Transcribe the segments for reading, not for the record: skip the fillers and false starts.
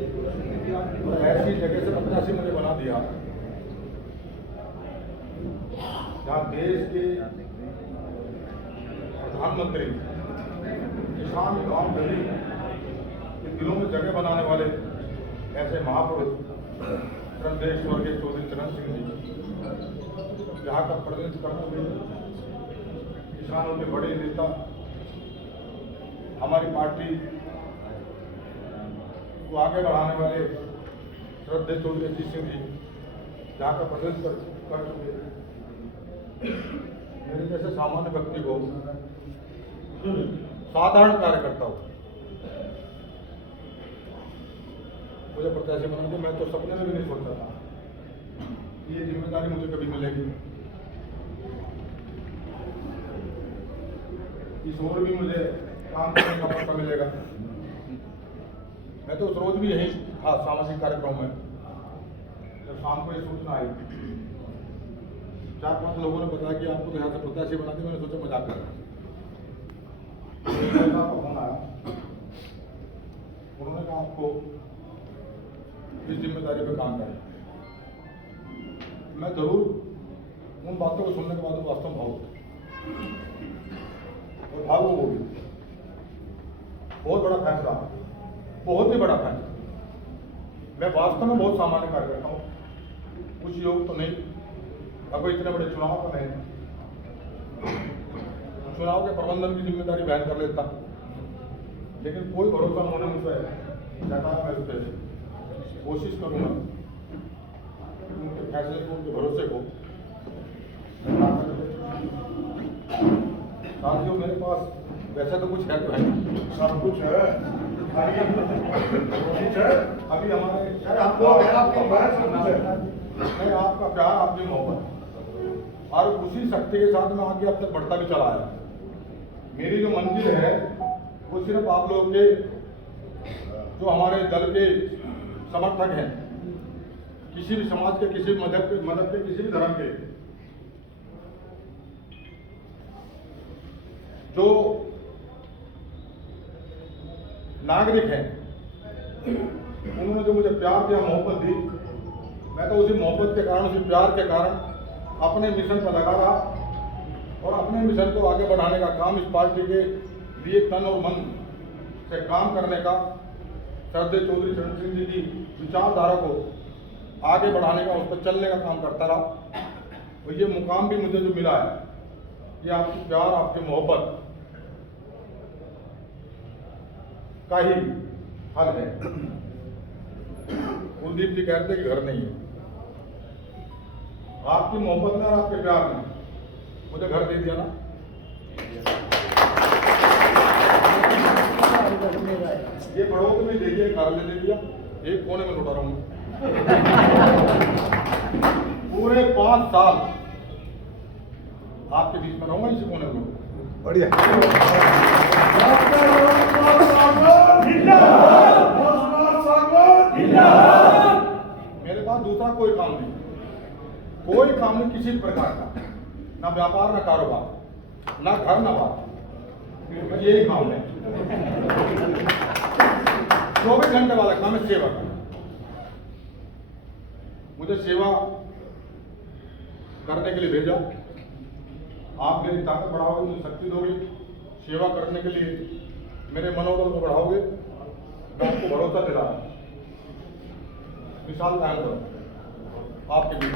और ऐसी जगह से प्रत्याशी मुझे बना दिया जहाँ देश के प्रधानमंत्री किसान गांव गरीब के दिलों में जगह बनाने वाले ऐसे महापुरुष देश स्वर्गीय चौधरी चरण सिंह जी यहाँ का प्रतिनिधित्व करते हुए किसानों के बड़े नेता हमारी पार्टी को आगे बढ़ाने वाले श्रद्धेय चौधरी अजीत सिंह जी जहाँ का प्रतिनिधित्व कर चुके मेरे जैसे सामान्य व्यक्ति को साधारण कार्यकर्ता हो मुझे प्रत्याशी बना दिया। मैं तो सपने में भी नहीं सोचता था कि ये जिम्मेदारी मुझे कभी मिलेगी, इस उम्र भी मुझे काम करने का मौका मिलेगा। मैं तो उस रोज भी यही था सामाजिक कार्यक्रम में, जब शाम को ये सूचना आई 4-5 लोगों ने बताया कि आपको तो यहाँ से प्रत्याशी बना दिया। मैंने सोचा मजाक कर रहा फोन आया, उन्होंने कहा आपको इस जिम्मेदारी पे काम करें। मैं जरूर उन बातों को सुनने के बाद वास्तव में भावुक और भावुक हो गई। बहुत बड़ा फैसला, बहुत ही बड़ा फैसला। मैं वास्तव में बहुत सामान्य कार्यकर्ता हूँ, कुछ योग तो नहीं, अब इतने बड़े चुनाव का नहीं, चुनाव के प्रबंधन की जिम्मेदारी बयान कर लेता, लेकिन कोई भरोसा उन्होंने मुझसे जताया। मैं उस पर कोशिश करूंगा उनके फैसले को, उनके भरोसे को। साथियों मेरे पास वैसे तो कुछ है, तो है सब कुछ है, अभी हमारे आपका प्यार, आपकी मोहब्बत और उसी शक्ति के साथ में आगे अब तक बढ़ता भी चला है। मेरी जो मंजिल है वो सिर्फ आप लोग के, जो हमारे दल के समर्थक हैं, किसी भी समाज के, किसी भी मजहब के, किसी भी धर्म के, जो नागरिक हैं, उन्होंने जो मुझे प्यार दिया, मोहब्बत दी, मैं तो उसी मोहब्बत के कारण, उसी प्यार के कारण अपने मिशन पर लगा रहा और अपने मिशन को आगे बढ़ाने का काम, इस पार्टी के लिए तन और मन से काम करने का, श्रद्धेय चौधरी चरण सिंह जी की विचारधारा को आगे बढ़ाने का, उस पर चलने का काम करता रहा। और ये मुकाम भी मुझे जो मिला है, ये आपकी प्यार, आपकी मोहब्बत का ही फल है। कुलदीप जी कहते कि घर नहीं है, आपकी मोहब्बत में और आपके प्यार में मुझे घर दे दिया ना। ये बढ़ोत में देखिए, कार्यालय दे दिया, एक कोने में लौटा रहा हूं। पूरे 5 साल आपके बीच में रहूंगा, इसी कोने में। बढ़िया। मेरे पास दूसरा कोई काम नहीं, कोई काम नहीं किसी प्रकार का, ना व्यापार, ना कारोबार, ना घर, ना बात, यही काम है। 24 घंटे वाला काम है सेवा का। मुझे सेवा करने के लिए भेजा, आप मेरी ताकत बढ़ाओगे, मुझे शक्ति दोगे, सेवा करने के लिए मेरे मनोबल को बढ़ाओगे। मैं आपको भरोसा दिला रहा हूं, विशाल कायम करो आपके लिए।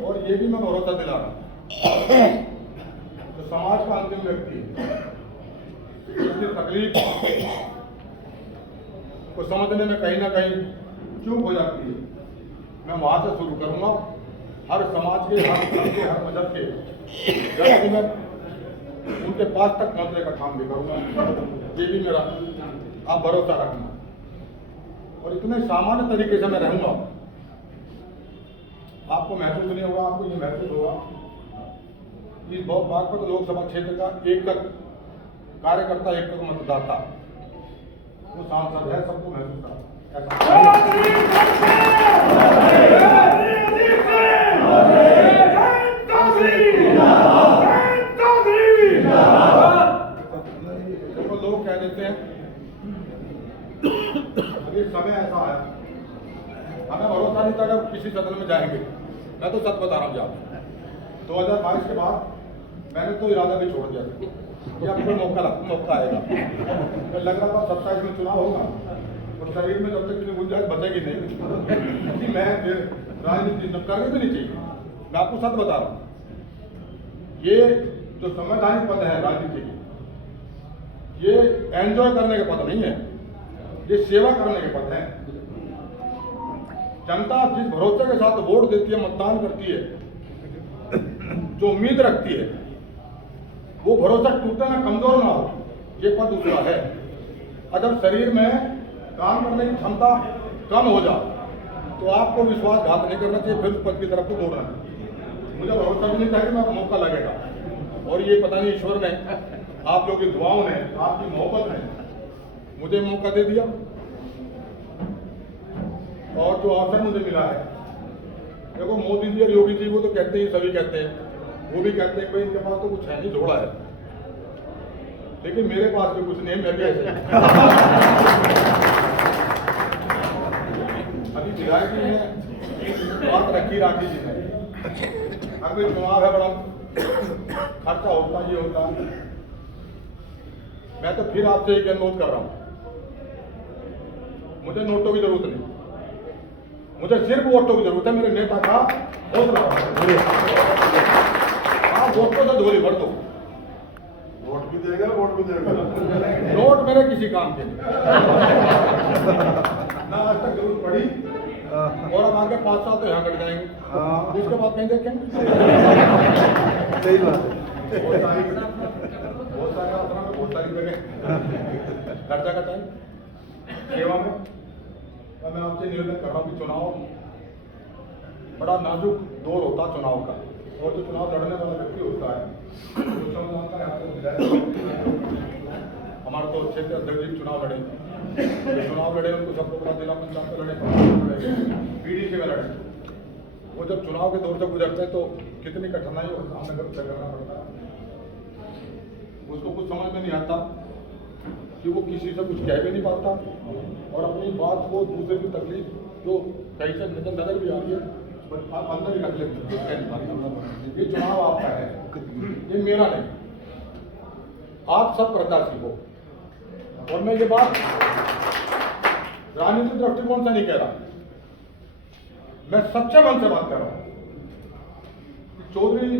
और ये भी मैं भरोसा दिला रहा हूं, तो समाज का अंतिम व्यक्ति उसकी तकलीफ को समझने में कहीं ना कहीं चूक हो जाती है, मैं वहां से शुरू करूंगा। हर समाज के, हर धर्म के, हर मजहब के व्यक्ति में उनके पास तक पहुंचने का काम भी करूंगा। ये भी मेरा आप भरोसा रखना। और इतने सामान्य तरीके से मैं रहूंगा, आपको महसूस नहीं होगा, आपको ये महसूस होगा इस बहुत बागपत लोकसभा क्षेत्र का एकक कार्यकर्ता, एकक मतदाता वो सांसद है, सबको महसूस करा। लोग कह देते हैं अभी समय ऐसा है, हमें भरोसा नहीं था कि किसी सदन में जाएंगे। मैं तो सच बता रहा हूँ आप, 2022 के बाद मैंने तो इरादा भी छोड़ दिया कि अब कोई मौका आएगा। तो लग रहा था 27 में चुनाव होगा और शरीर में जब तक इतनी गुंजाइश बचेगी नहीं कि मैं फिर राजनीति करनी भी नहीं चाहिए। मैं आपको सच बता रहा हूँ, ये जो संवैधानिक पद है राजनीति की, ये एंजॉय करने के पद नहीं है, ये सेवा करने के पद है। जनता जिस भरोसे के साथ वोट देती है, मतदान करती है, जो उम्मीद रखती है, वो भरोसा टूटे ना, कमजोर ना हो, ये पद उसका है। अगर शरीर में काम करने की क्षमता कम हो जाए तो आपको विश्वासघात नहीं करना चाहिए, फिर उस पद की तरफ को दौड़ना चाहिए। मुझे भरोसा भी नहीं था कि मैं मौका लगेगा, और ये पता नहीं ईश्वर ने, आप लोगों की दुआओं ने, आपकी मोहब्बत ने मुझे मौका दे दिया। और जो अवसर मुझे मिला है, देखो मोदी जी और योगी जी वो तो कहते ही, सभी कहते हैं, वो भी कहते हैं भाई इनके पास तो कुछ है नहीं, झोड़ा है, लेकिन मेरे पास भी कुछ नहीं, मैं भी ऐसे अभी विधायक जी ने बात रखी, राठी जी ने, अभी चुनाव है, बड़ा खर्चा होता, ये होता। मैं तो फिर आपसे एक अनुरोध कर रहा हूं, मुझे नोटों की जरूरत नहीं, मुझे सिर्फ वोटों की जरूरत है। मेरे नेता का हौसला, आप वोटों से झोली भर दो, वोट भी देगा, वोट भी देगा। नोट मेरे किसी काम के नहीं, ना आज तक जरूरत पड़ी, और अब आगे 5 साल तो यहाँ कट जाएंगे, उसके बाद कहीं देखेंगे। सही बात है। बहुत सारी जगह खर्चा करता है सेवा में। और मैं आपसे निवेदन कर रहा हूँ कि चुनाव बड़ा नाजुक दौर होता चुनाव का, और जो चुनाव लड़ने वाला व्यक्ति होता है, हमारा तो क्षेत्र अध्यक्ष जी चुनाव लड़े, चुनाव लड़े, उनको सबको पता, जिला पंचायत में लड़े, पीडीसी में लड़े। वो जब चुनाव के दौर से गुजरते हैं तो कितनी कठिनाइयों का सामना करना पड़ता है। उसको कुछ समझ में नहीं आता कि वो किसी से कुछ कह भी नहीं पाता, और अपनी बात को दूसरे की तकलीफ जो कहीं से नजर भी आ रही है, आप अंदर ही रख लेते, कुछ कह नहीं पाता। ये चुनाव आपका है, ये मेरा नहीं, आप सब प्रत्याशी हो। और मैं ये बात राजनीतिक दृष्टिकोण से नहीं कह रहा, मैं सच्चे मन से बात कर रहा हूं। चौधरी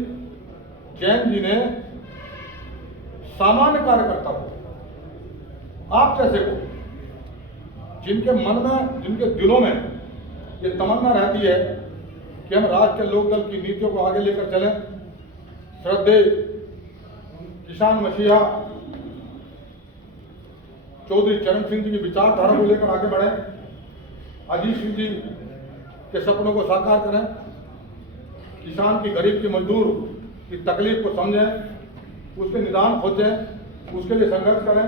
जैन जी ने सामान्य कार्यकर्ता को, आप जैसे को, जिनके मन में, जिनके दिलों में ये तमन्ना रहती है कि हम राष्ट्र के लोकदल की नीतियों को आगे लेकर चलें, श्रद्धेय किसान मसीहा चौधरी चरण सिंह जी की विचारधारा को लेकर आगे बढ़े, अजीत सिंह जी के सपनों को साकार करें, किसान की, गरीब की, मजदूर की तकलीफ को समझें, उसके निदान खोजें, उसके लिए संघर्ष करें।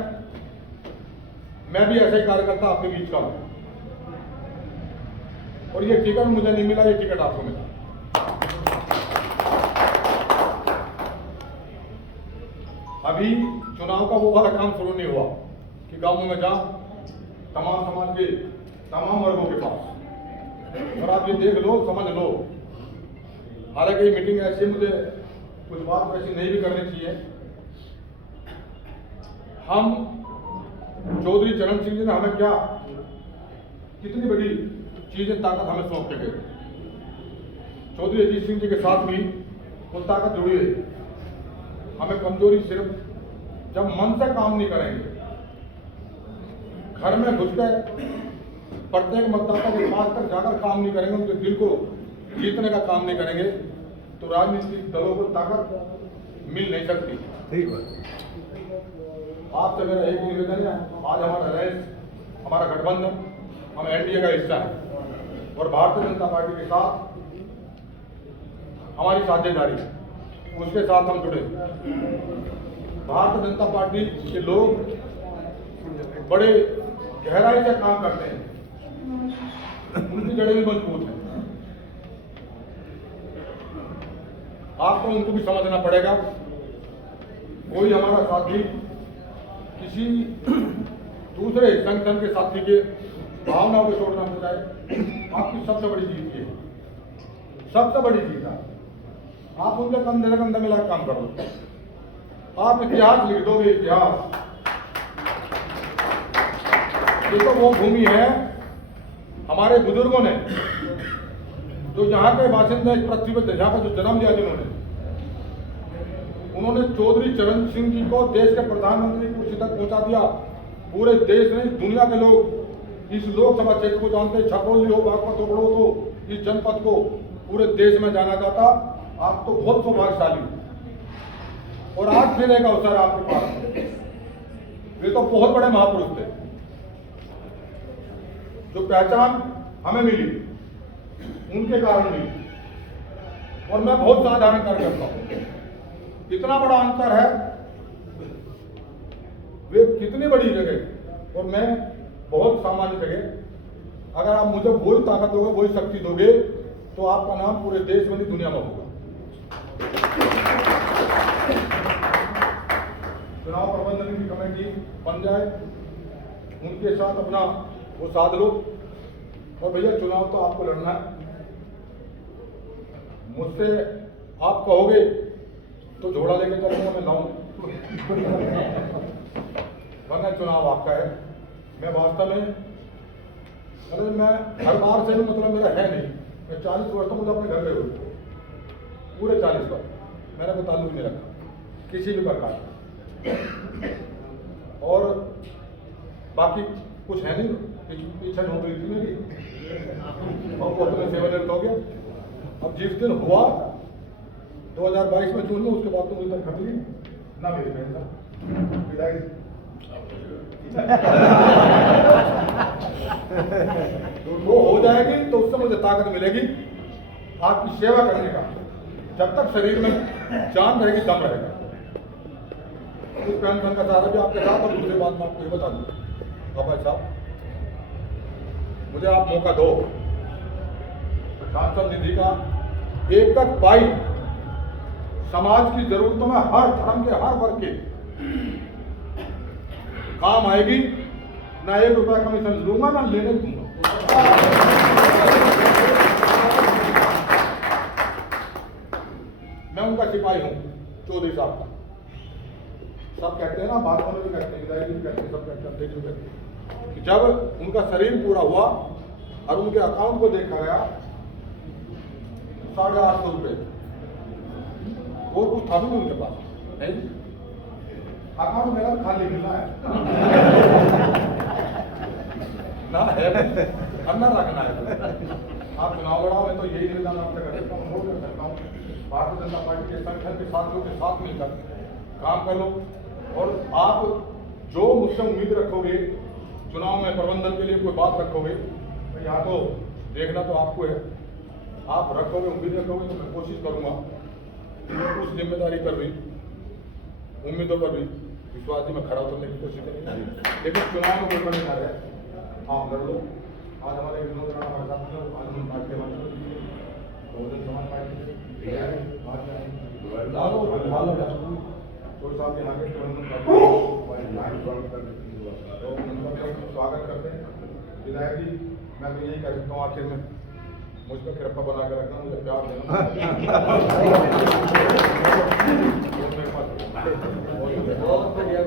मैं भी ऐसे ही कार्यकर्ता आपके बीच का हूं, और ये टिकट मुझे नहीं मिला, ये टिकट आपको मिला। अभी चुनाव का वो वाला काम शुरू नहीं हुआ कि गांवों में जाओ, तमाम समाज के तमाम वर्गों के पास, और आप ये देख लो, समझ लो। हालांकि ये मीटिंग ऐसी, मुझे कुछ बात वैसी नहीं भी करनी चाहिए। हम चौधरी चरण सिंह जी ने हमें क्या, कितनी बड़ी चीजें, ताकत हमें सौंप के गए। चौधरी अजीत सिंह जी के साथ भी वो ताकत जुड़ी है। हमें कमजोरी सिर्फ जब मन से काम नहीं करेंगे, घर में घुस के प्रत्येक मतदाता के पास तक जाकर काम नहीं करेंगे, उनके दिल को जीतने का काम नहीं करेंगे, तो राजनीतिक दलों को ताकत मिल नहीं सकती। ठीक है। आपसे मेरा एक निवेदन है, आज हमारा रेस, हमारा गठबंधन, हम एनडीए का हिस्सा है, और भारतीय जनता पार्टी के साथ हमारी साझेदारी, उसके साथ हम जुड़े। भारतीय जनता पार्टी के लोग बड़े गहराई से काम करते हैं, उनकी जड़ें भी मजबूत हैं। आपको उनको भी समझना पड़ेगा। कोई हमारा साथी किसी दूसरे संगठन के साथी के भावनाओं को छोड़ना पड़ता है, आपकी सबसे बड़ी जीत ये है, सबसे बड़ी जीत है। आप उनके कंधे से कंधे मिला काम करो, आप इतिहास लिख दोगे, इतिहास। ये तो वो भूमि है हमारे बुजुर्गों ने, जो यहाँ के बासिंदे इस पृथ्वी पर यहाँ पर जो जन्म लिया, उन्होंने चौधरी चरण सिंह जी को देश के प्रधानमंत्री कुर्सी तक पहुंचा दिया। पूरे देश में दुनिया के लोग इस लोकसभा क्षेत्र को जानते, छपरौली हो, बागपत हो, बड़ौद हो, इस जनपद को पूरे देश में जाना जाता। आप तो बहुत सौभाग्यशाली, और आज फिर एक अवसर आपके पास। वे तो बहुत बड़े महापुरुष थे, जो पहचान हमें मिली उनके कारण मिली, और मैं बहुत साधारण कार्य करता हूं। इतना बड़ा अंतर है, वे कितनी बड़ी जगह और मैं बहुत सामान्य जगह। अगर आप मुझे वही ताकत दोगे, वही शक्ति दोगे, तो आपका नाम पूरे देश में नहीं दुनिया में होगा। चुनाव प्रबंधन की कमेटी बन जाए, उनके साथ अपना वो साध लो, और भैया चुनाव तो आपको लड़ना है। मुझसे आप कहोगे तो झोड़ा लेके चलूंगा, मैं लाऊं, वरना चुनाव आपका है। मैं वास्तव में, अरे मैं हर बार से मतलब मेरा है नहीं, मैं 40 वर्ष तक मुझे अपने घर पे हुई, पूरे 40 वर्ष मैंने कोई ताल्लुक नहीं रखा किसी भी प्रकार का, और बाकी कुछ है नहीं। पीछे नौकरी थी मेरी, और वो अपने सेवानिवृत्त हो गया। अब जिस दिन हुआ 2022 में जून में, उसके बाद तो मुझे तक खत्म ना मेरी पेंशन विदाई। तो वो हो जाएगी तो उससे मुझे ताकत मिलेगी आपकी सेवा करने का। जब तक शरीर में जान रहेगी, दम रहेगा। उस पेंशन का सारा भी आपके साथ, और दूसरी बात मैं आपको ये बता दूं, बाबा साहब, मुझे आप मौका दो, सांसद निधि का एक पाई समाज की जरूरतों में हर धर्म के, हर वर्ग के काम आएगी। ना 1 रुपया कमीशन लूंगा, ना लेने दूंगा। मैं उनका सिपाही हूं, चौधरी साहब का। सब कहते हैं ना, बात होने भी कहते हैं, विदाई भी कहते हैं, सब कहते हैं, भी कहते हैं कि जब उनका शरीर पूरा हुआ और उनके अकाउंट को देखा गया, 850 रुपये, और कुछ था भी नहीं उनके पास, नहीं। अकाउंट मेरा खाली मिला है ना, है अंदर रखना है। आप चुनाव लड़ाओ, मैं तो यही निवेदन आपसे कर सकता हूँ, वोट कर सकता हूँ। भारतीय जनता पार्टी के संगठन के साथियों के साथ मिलकर काम कर लो, और आप जो मुझसे उम्मीद रखोगे चुनाव में प्रबंधन के लिए, कोई बात रखोगे, तो यहाँ तो देखना तो आपको है। आप रखोगे, उम्मीद रखोगे, तो मैं कोशिश करूँगा उस जिम्मेदारी पर भी, उम्मीदों पर भी विश्वास जी में खड़ा उतरने की कोशिश करेंगे। लेकिन चुनाव में कोई बड़े कार्य है, आप लड़ लो। आज हमारे विनोद राणा हमारे साथ हैं, आज हम पार्टी के बहुजन समाज पार्टी से साहब यहाँ के स्वागत करते हैं। विधायक जी, मैं तो यही कह सकता हूँ आखिर में, मुझ पर कृपा बना कर रखना, मुझे प्यार देना। बहुत बढ़िया।